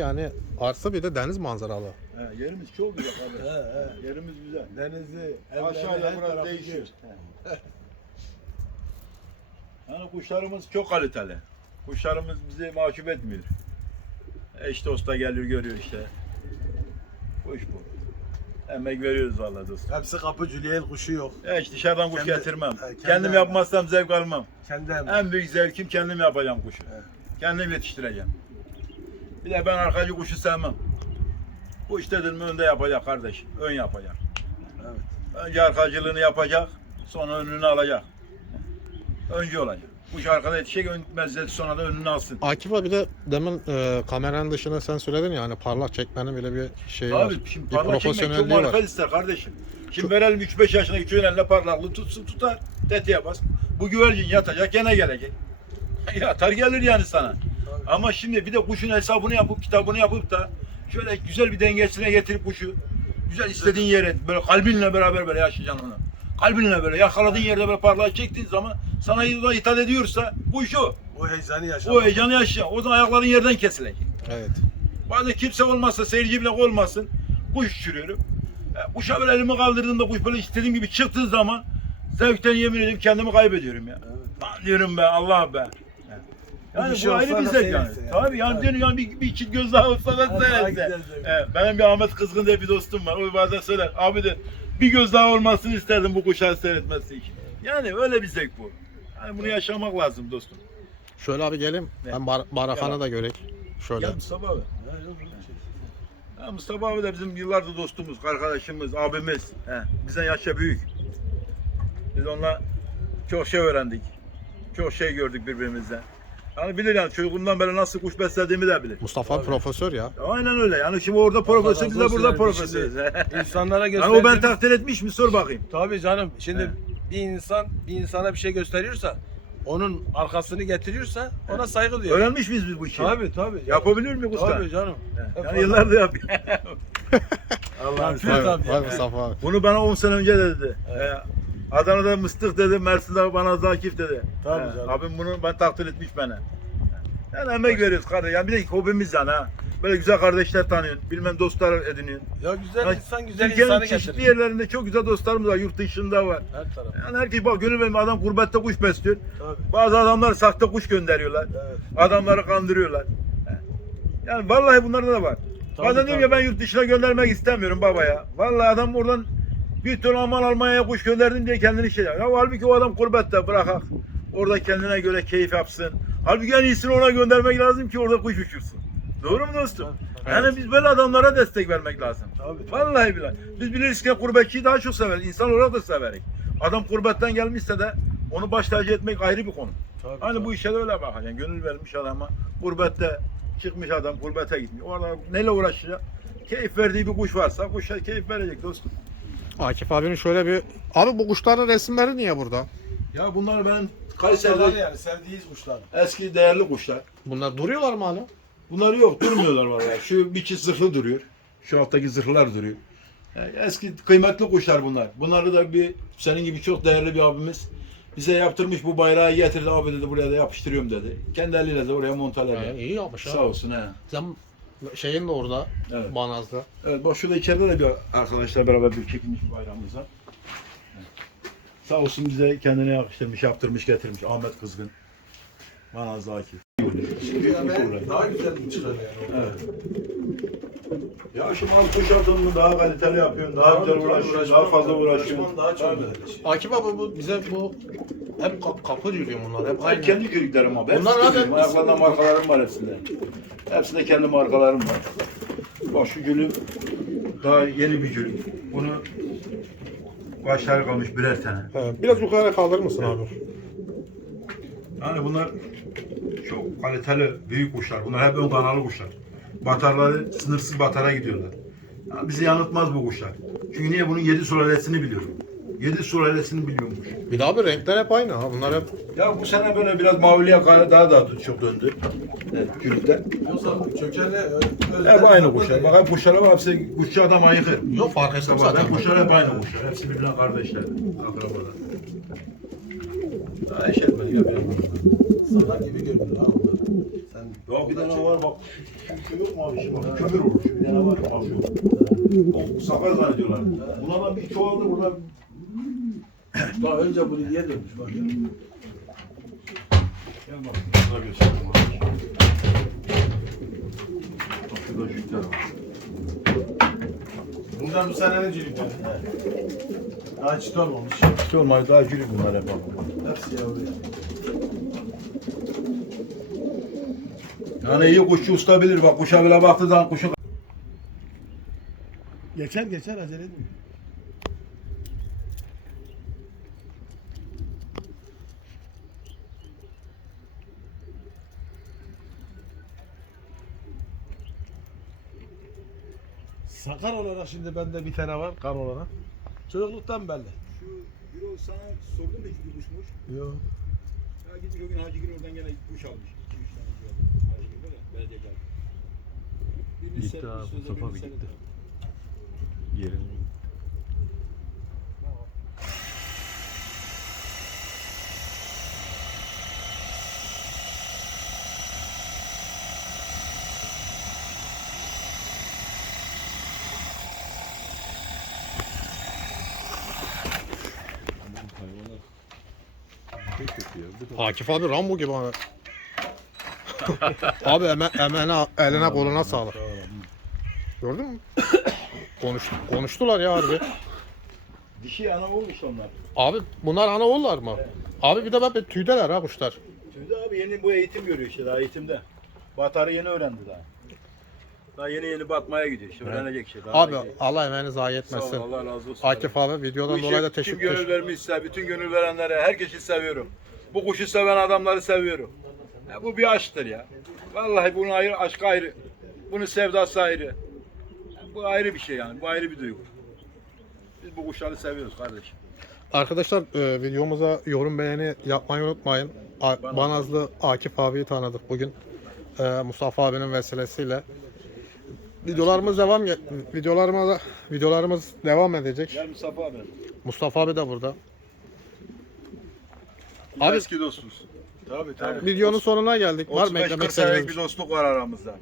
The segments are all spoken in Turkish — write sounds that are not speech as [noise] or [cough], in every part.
Yani arsa bir de deniz manzaralı. He, yerimiz çok güzel abi. He, he. Yerimiz güzel. Denizi, Aşağıya değişiyor. güzel. Yani kuşlarımız çok kaliteli. Kuşlarımız bizi mahcup etmiyor. Eş dost da geliyor görüyor işte. Kuş bu. Emek veriyoruz vallahi dostum. Hepsi kapı Juliet kuşu yok. Ya hiç dışarıdan kuş Kendi- getirmem. he, kendi kendim yapmazsam zevk almam. Kendi emeği. En büyük zevkim kendim yapacağım kuşu. Evet. Kendim yetiştireceğim. Bir de ben arkacı kuşu sevmem. Kuş dedin mi önde yapacak kardeş. Ön yapacak. Evet. Önce arkacılığını yapacak, sonra önünü alacak. Önce olacak. Kuş arkada yetişecek, ön mezzeti sonra da önünü alsın. Akif abi bir de demin e, kameranın dışında sen söyledin ya hani parlak çekmenin bile bir şeyi var. Abi şimdi Bir parlak çekmek çok profesyonelliği var. marifet ister kardeşim. Şimdi verelim 3-5 yaşındaki çocuğun eline parlaklığı tutsun tutar. Tetiğe bas. Bu güvercin yatacak gene gelecek. [laughs] Yatar gelir yani sana. Ama şimdi bir de kuşun hesabını yapıp kitabını yapıp da şöyle güzel bir dengesine getirip kuşu güzel istediğin yere böyle kalbinle beraber böyle yaşayacaksın onu. Kalbinle böyle yakaladığın yerde böyle parlağı çektiğin zaman sana hitap ediyorsa kuş o. O heyecanı yaşamak. O heyecanı yaşa. O zaman ayakların yerden kesilecek. Evet. Bazen kimse olmazsa, seyirci bile olmasın. Kuş uçuruyorum. E, kuşa böyle elimi kaldırdığımda kuş böyle istediğim gibi çıktığı zaman zevkten yemin ediyorum kendimi kaybediyorum ya. Evet. Lan diyorum be Allah be. Yani Bir şey bu ayrı bir zevk yani. seyretsin yani. Tabii yani diyorum yani bir, bir iki göz daha olsa da seyretse. Evet, benim bir Ahmet Kızgın diye bir dostum var. O bazen söyler. Abi de bir göz daha olmasını isterdim bu kuşağı seyretmesi için. Yani öyle bir zevk bu. Yani bunu yaşamak lazım dostum. Şöyle abi gelin. Ne? Ben bar barakanı da görek. Şöyle. Gel Mustafa abi. Ya, şey. Mustafa abi de bizim yıllardır dostumuz, arkadaşımız, abimiz. He, bizden yaşça büyük. Biz onunla çok şey öğrendik. Çok şey gördük birbirimizden. Yani bilir yani çocukluğumdan beri nasıl kuş beslediğimi de bilir. Mustafa Tabii. profesör ya. Aynen öyle. Yani şimdi orada profesör, biz de burada profesörüz. İnsanlara [laughs] Yani gösterdiğimiz... o ben takdir etmiş mi? Sor bakayım. Tabii canım. Şimdi He. bir insan bir insana bir şey gösteriyorsa onun arkasını getiriyorsa ona saygı duyuyor. Öğrenmiş miyiz biz bu işi? Tabii tabii. Yapabilir mi usta? Tabii canım. Yani yıllardır [laughs] yapıyor. Allah'ım Vay, tabii. vay ya. Mustafa abi. Bunu bana 10 sene önce de dedi. Ee, Adana'da mıstık dedi, Mersin'de bana Zakif dedi. Tabii Ee, canım. Abim bunu ben takdir etmiş bana. Yani emek veriyoruz kardeş. Yani bir de hobimiz yani ha. Böyle güzel kardeşler tanıyorsun. Bilmem dostlar ediniyorsun. Ya güzel Ya, insan güzel Türkiye'nin insanı çeşitli getirir. yerlerinde çok güzel dostlarımız var. Yurt dışında var. Her taraf. Yani herkes bak gönül vermiyor. Adam gurbette kuş besliyor. Tabii. Bazı adamlar sahte kuş gönderiyorlar. Evet. Adamları kandırıyorlar. Yani vallahi bunlarda da var. Tabii, Bazen diyorum ya ben yurt dışına göndermek istemiyorum babaya. Vallahi adam oradan bir ton aman Almanya'ya kuş gönderdim diye kendini şey yapıyor. Ya halbuki o adam gurbette bırakak. Orada kendine göre keyif yapsın. Halbuki en iyisini ona göndermek lazım ki orada kuş uçursun. Doğru mu dostum? Tabii, Yani biz böyle adamlara destek vermek lazım. Tabii. Vallahi billahi. Biz biliriz ki gurbetçiyi daha çok severiz. İnsan olarak da severiz. Adam gurbetten gelmişse de onu baş tacı etmek ayrı bir konu. Tabii, Hani tabii. bu işe de öyle bakacaksın. Gönül vermiş adama. Gurbette çıkmış adam gurbete gitmiş. Orada neyle uğraşacak? Keyif verdiği bir kuş varsa kuşa keyif verecek dostum. Akif abinin şöyle bir... Abi bu kuşların resimleri niye burada? Ya bunlar benim Kayseri'de yani sevdiğiniz kuşlar. eski değerli kuşlar. Bunlar duruyorlar mı hala? Bunlar yok durmuyorlar vallahi. Şu bir çift zırhlı duruyor. Şu alttaki zırhlar duruyor. Yani eski kıymetli kuşlar bunlar. Bunları da bir senin gibi çok değerli bir abimiz bize yaptırmış bu bayrağı getirdi abi dedi buraya da yapıştırıyorum dedi. Kendi eliyle de oraya montaledi. Yani iyi yapmış. Sağ olsun he. Sen şeyin de orada. Evet. Banaz'da. Evet bak şurada içeride de bir arkadaşlar beraber bir çekilmiş bir bayrağımız var. Evet. Sağ olsun bize kendine yakıştırmış, yaptırmış, getirmiş Ahmet Kızgın. Bana Zakir. Daha güzel bir çıkar yani. Evet. Ya şimdi al kuş mı daha kaliteli yapıyorsun, daha güzel uğraşıyorsun, daha fazla uğraşıyorsun. Daha çok. Akif abi bu bize bu hep kap, kapı diyor bunlar. Hep aynı. kendi köylüklerim abi. Bunlar zaten- benim. Ayaklarında markalarım var hepsinde. Hepsinde kendi markalarım var. Bak şu gülü daha yeni bir gül. Bunu başları kalmış birer tane. He, biraz yukarı kaldırır mısın abi? Yani bunlar çok kaliteli büyük kuşlar. Bunlar hep ön kanalı kuşlar. Batarları sınırsız batara gidiyorlar. Yani bizi yanıltmaz bu kuşlar. Çünkü niye bunun yedi sulalesini biliyorum. Yedi sulalesini biliyormuş. Bir daha bir renkler hep aynı ha. Bunlar hep Ya bu sene böyle biraz maviliye kay- daha da çok döndü. Evet, gülükte. Yoksa çökerle Hep aynı kuşlar. Bak hep kuşlara bak hepsi kuşçu adam ayıkır. yok fark Bak zaten. hep kuşlar hep aynı kuşlar. Hepsi birbirine kardeşler. Akrabalar. Daha eşit mi? Yapıyorum. Sana gibi görünüyor ha onlar. Sen Ya bir tane var bak. Şu, yok mu abi? Şimdi bak kömür olur. Şu bir tane var bak şu. O sakal zannediyorlar. Bunlardan bir çoğaldı burada. Daha önce bunu niye dönmüş bak. ya. Gel bak. Sana göstereyim abi. Bak şurada jüpiter var. Bunlar bu senenin cülükleri. Daha çıt olmamış. İşte olmayı daha gülü bunlar hep. Hepsi yavru. Yani iyi kuşçu usta bilir bak kuşa bile baktığı zaman kuşun Geçer geçer acele etme. Sakar olarak şimdi bende bir tane var kar olarak. Çocukluktan belli. Şu Euro sana sordum da iki kuşmuş. Yok. Ya gitmiş o gün Hacı Gül oradan gene kuş almış. 2-3 tane kuş almış. Hacı var ya belediye geldi. Birini Gitti abi, Mustafa birini abi seyretmiş. Yerini. Akif abi Rambo gibi hani. [laughs] abi eme, emeğine, eline koluna sağlık. Gördün mü? Konuş, konuştular ya harbi. Dişi ana olmuş onlar. Abi bunlar ana oğullar mı? Abi bir de bak tüydeler ha kuşlar. Şimdi abi yeni bu eğitim görüyor işte daha eğitimde. Batarı yeni öğrendi daha. Daha yeni yeni batmaya gidiyor işte öğrenecek şey. Daha Abi iyi. Allah emeğini zayi Sağ ol, etmesin. Allah razı olsun. Akif abi Bu videodan işe dolayı da Kim teşekkür gönül vermişse, bütün gönül verenlere, herkesi seviyorum. Bu kuşu seven adamları seviyorum. Ya bu bir aşktır ya. Vallahi bunun ayrı, aşkı ayrı. Bunun sevdası ayrı. Ya bu ayrı bir şey yani. Bu ayrı bir duygu. Biz bu kuşları seviyoruz kardeşim. Arkadaşlar e, videomuza yorum beğeni yapmayı unutmayın. A- Banazlı Akif abiyi tanıdık bugün. E, Mustafa abinin vesilesiyle. Videolarımız devam videolarımız videolarımız devam edecek. Gel Mustafa abi. Mustafa abi de burada. Abi- eski dostuz. Tabii tabii. Videonun sonuna geldik. Var mı 35-40 eklemek istediğiniz? bir dostluk var aramızda.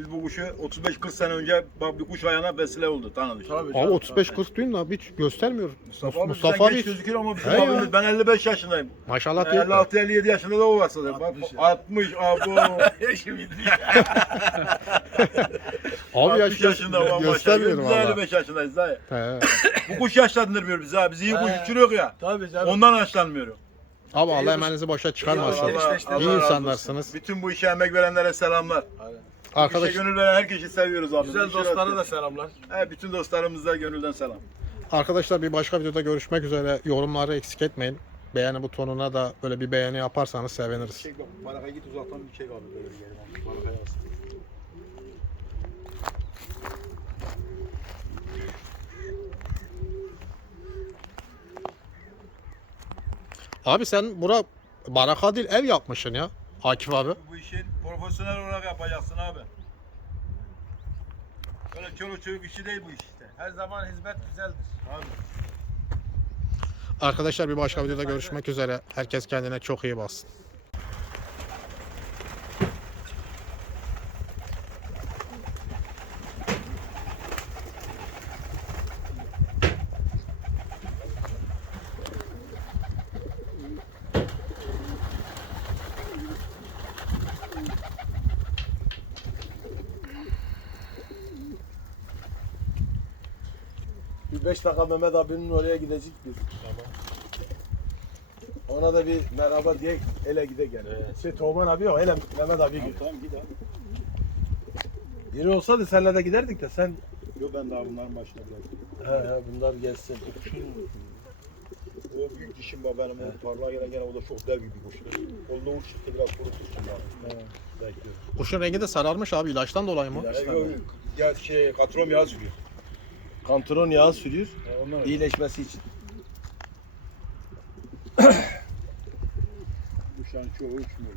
Biz bu kuşu 35-40 sene önce bak bir kuş ayağına vesile oldu tanıdık. Tabii. Abi 35 40 duyun da hiç göstermiyor. Mustafa abi, Mustafa Mustafa abi genç gözüküyor ama bizim He ya. abimiz ben 55 yaşındayım. maşallah değil. 56-57 yaşında da o var sanırım. Bak 60 ya. 60 abo. [laughs] Abi 60 yaş yaşında maşallah. göstermiyorum Biz de valla. 55 yaşındayız dayı. He. Bu kuş yaşlandırmıyor bizi ha. Biz iyi kuş He. uçuruyor ya. Tabii canım. Ondan yaşlanmıyorum. Abi Allah emeğinizi boşa çıkarmasın. Allah- Allah razı İyi insanlarsınız. Bütün bu işe emek verenlere selamlar. Arkadaş İşe gönül veren herkesi seviyoruz abi. Güzel dostlara da selamlar. He, bütün dostlarımıza gönülden selam. arkadaşlar bir başka videoda görüşmek üzere. Yorumları eksik etmeyin. Beğeni butonuna da böyle bir beğeni yaparsanız seviniriz. Çek bak, barakaya git uzaktan bir çek abi böyle bir yere. Barakaya alsın. Abi sen bura baraka değil ev yapmışsın ya. Akif abi. Bu işi profesyonel olarak yapacaksın abi. Böyle çoluk çocuk işi değil bu iş işte. Her zaman hizmet güzeldir. Abi. Arkadaşlar bir başka videoda görüşmek üzere. Herkes kendine çok iyi baksın. Bir 5 dakika Mehmet abinin oraya gidecek biz. Ona da bir merhaba diye ele gide gel. Şey Toğman abi yok, hele Mehmet abi Tamam, gidiyor. tamam git abi. Biri olsaydı senle de giderdik de sen Yok ben daha bunların başına bırakıyorum. he he bunlar gelsin. O büyük dişim var benim. O tarlaya gelen gene o da çok dev gibi bir kuş. Kolda uç çıktı biraz kurutursun abi. Bekliyorum. Kuşun rengi de sararmış abi ilaçtan dolayı mı? Yani yok, gel şey katrom sürüyor. Kantron yağı sürüyor E, ondan öyle. iyileşmesi için. Kuşların çoğu uçmuyor.